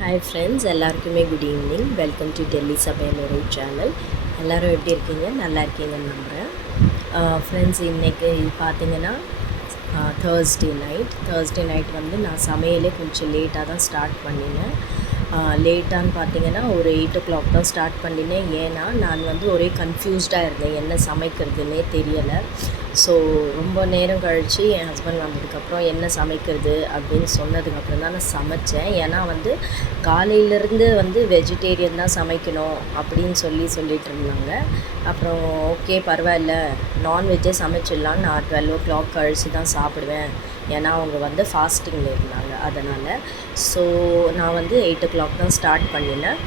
Hi friends, எல்லாருக்குமே good evening. Welcome to Delhi சமையலறை channel. எல்லோரும் எப்படி இருக்கீங்க? நல்லா இருக்கீங்கன்னு நம்புகிறேன். ஃப்ரெண்ட்ஸ், இன்றைக்கி பார்த்தீங்கன்னா தேர்ஸ்டே நைட் வந்து நான் சமையலே கொஞ்சம் லேட்டாக தான் ஸ்டார்ட் பண்ணினேன். லேட்டான்னு பார்த்தீங்கன்னா ஒரு 8 o'clock தான் ஸ்டார்ட் பண்ணினேன். ஏன்னா நான் வந்து ஒரே கன்ஃபியூஸ்டாக இருந்தேன், என்ன சமைக்கிறதுனே தெரியலை. ஸோ ரொம்ப நேரம் கழித்து என் ஹஸ்பண்ட் வந்ததுக்கப்புறம் என்ன சமைக்கிறது அப்படின்னு சொன்னதுக்கப்புறம் தான் நான் சமைத்தேன். ஏன்னா வந்து காலையிலேருந்து வந்து வெஜிடேரியன் தான் சமைக்கணும் அப்படின்னு சொல்லிட்டு இருந்தாங்க. அப்புறம் ஓகே பரவாயில்ல, நான்வெஜ்ஜே சமைச்சிடலாம், நான் 12 o'clock கழித்து தான் சாப்பிடுவேன், ஏன்னா அவங்க வந்து ஃபாஸ்டிங்கில் இருந்தாங்க. அதனால் ஸோ நான் வந்து 8 o'clock தான் ஸ்டார்ட் பண்ணினேன்.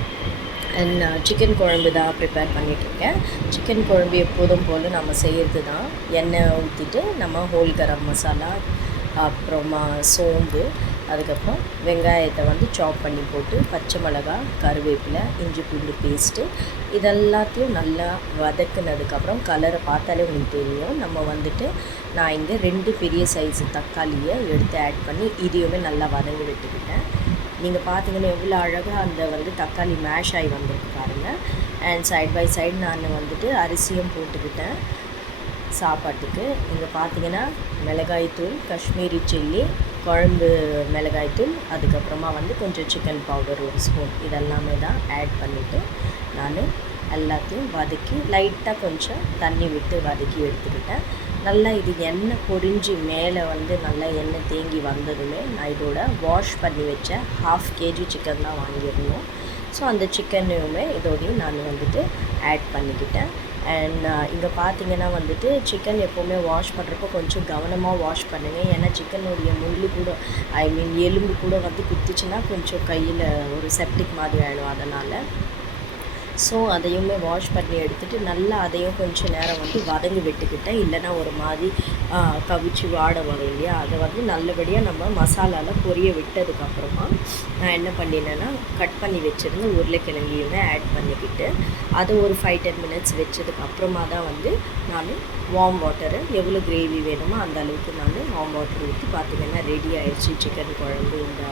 அண்ட் சிக்கன் குழம்பு தான் ப்ரிப்பேர் பண்ணிகிட்ருக்கேன். சிக்கன் குழம்பு எப்போதும் போல் நம்ம செய்கிறது தான். எண்ணெய் ஊற்றிட்டு நம்ம ஹோல் கரம் மசாலா, அப்புறமா சோம்பு, அதுக்கப்புறம் வெங்காயத்தை வந்து சாப் பண்ணி போட்டு, பச்சை மிளகா, கருவேப்பிலை, இஞ்சி பூண்டு பேஸ்ட்டு இதெல்லாத்தையும் நல்லா வதக்குனதுக்கப்புறம் கலரை பார்த்தாலே உங்களுக்கு தெரியும். நம்ம வந்துட்டு நான் இங்கே 2 பெரிய சைஸு தக்காளியை எடுத்து ஆட் பண்ணி இதையுமே நல்லா வதங்கி விட்டுக்கிட்டேன். நீங்கள் பார்த்தீங்கன்னா எவ்வளோ அழகாக அந்த வந்து தக்காளி மேஷ் ஆகி வந்திருக்கு பாருங்கள். அண்ட் சைட் பை சைடு நான் வந்துட்டு அரிசியும் போட்டுக்கிட்டேன் சாப்பாட்டுக்கு. இங்கே பார்த்தீங்கன்னா மிளகாய்த்தூள், காஷ்மீரி சில்லி, குழம்பு மிளகாய்த்தூள், அதுக்கப்புறமா வந்து கொஞ்சம் சிக்கன் பவுடர் 1 ஸ்பூன் இதெல்லாமே தான் ஆட் பண்ணிவிட்டு நான் எல்லாத்தையும் வதக்கி லைட்டாக கொஞ்சம் தண்ணி விட்டு வதக்கி எடுத்துக்கிட்டேன். நல்லா இது எண்ணெய் பொரிஞ்சு மேலே வந்து நல்லா எண்ணெய் தேங்கி வந்ததுமே நான் இதோட வாஷ் பண்ணி வச்ச 1/2 kg சிக்கன் தான் வாங்கியிருந்தோம். ஸோ அந்த சிக்கனையுமே இதோடையும் நான் வந்துட்டு ஆட் பண்ணிக்கிட்டேன். அண்ட் இங்கே பார்த்தீங்கன்னா வந்துட்டு சிக்கன் எப்போவுமே வாஷ் பண்ணுறப்போ கொஞ்சம் கவனமாக வாஷ் பண்ணுங்கள். ஏன்னா சிக்கனுடைய முள்ளு கூட எலும்பு கூட வந்து குத்துச்சுன்னா கொஞ்சம் கையில் ஒரு செப்டிக் மாதிரி ஆகிடும். அதனால் ஸோ அதையுமே வாஷ் பண்ணி எடுத்துகிட்டு நல்லா அதையும் கொஞ்சம் நேரம் வந்து வதங்கி விட்டுக்கிட்டேன். இல்லைனா ஒரு மாதிரி கவிச்சு வாட வரும் இல்லையா, அதை வந்து நல்லபடியாக நம்ம மசாலாவில் பொரிய விட்டதுக்கப்புறமா நான் என்ன பண்ணினேன்னா கட் பண்ணி வச்சுருந்த உருளைக்கிழங்கையுமே ஆட் பண்ணிக்கிட்டு அதை ஒரு 5-10 minutes வச்சதுக்கப்புறமா தான் வந்து நான் வார்ம் வாட்டரு எவ்வளோ கிரேவி வேணுமோ அந்த அளவுக்கு நான் வார்ம் வாட்டர் ஊற்றி பார்த்திங்கன்னா ரெடி ஆகிடுச்சு சிக்கன் குழம்பு. இந்த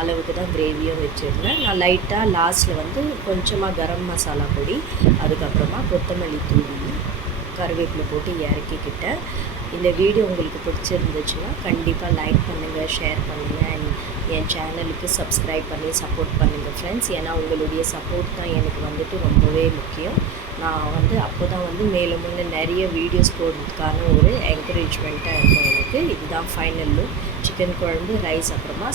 அளவுக்கு தான் கிரேவியும் வச்சுருந்தேன். நான் லைட்டாக லாஸ்ட்டில் வந்து கொஞ்சமாக கரம் மசாலா பொடி, அதுக்கப்புறமா கொத்தமல்லி தூவி, கருவேப்பிலை போட்டு இறக்கிக்கிட்டேன். இந்த வீடியோ உங்களுக்கு பிடிச்சிருந்துச்சுன்னா கண்டிப்பாக லைக் பண்ணுங்கள், ஷேர் பண்ணுங்கள், அண்ட் என் சேனலுக்கு சப்ஸ்கிரைப் பண்ணி சப்போர்ட் பண்ணுங்கள் ஃப்ரெண்ட்ஸ். ஏன்னா உங்களுடைய சப்போர்ட் தான் எனக்கு வந்துட்டு ரொம்பவே முக்கியம். நான் வந்து அப்போ தான் வந்து மேலும் நிறைய வீடியோஸ் போடுறதுக்கான ஒரு என்கரேஜ்மெண்ட்டாக இருக்கும் எனக்கு. இதுதான் ஃபைனல் லுக். சிக்கன் குழம்பு, ரைஸ், அப்புறமா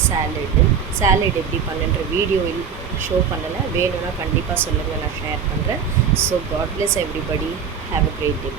சாலட் எப்படி பண்ணுன்ற வீடியோவில் ஷோ பண்ணலை. வேணும்னா கண்டிப்பாக சொல்லுங்கள், நான் ஷேர் பண்ணுறேன். So God bless everybody. Have a great day.